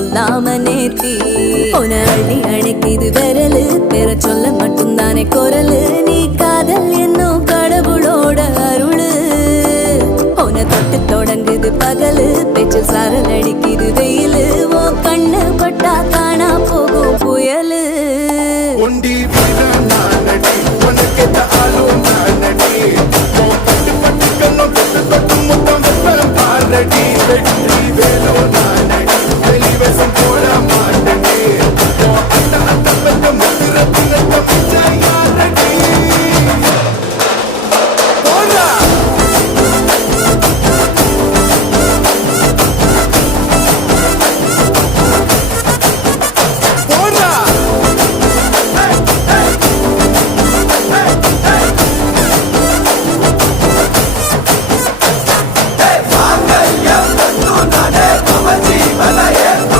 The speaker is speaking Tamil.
சொல்லாம நேத்தி உன அள்ளி அணைக்குது விரலு பெற சொல்ல மட்டும்தானே குரலு நீ காதல் என்னும் கடவுளோட அருளு உன தொட்டு தொடங்குது பகலு பேச்சு சாரல் அடிக்குது வெயிலு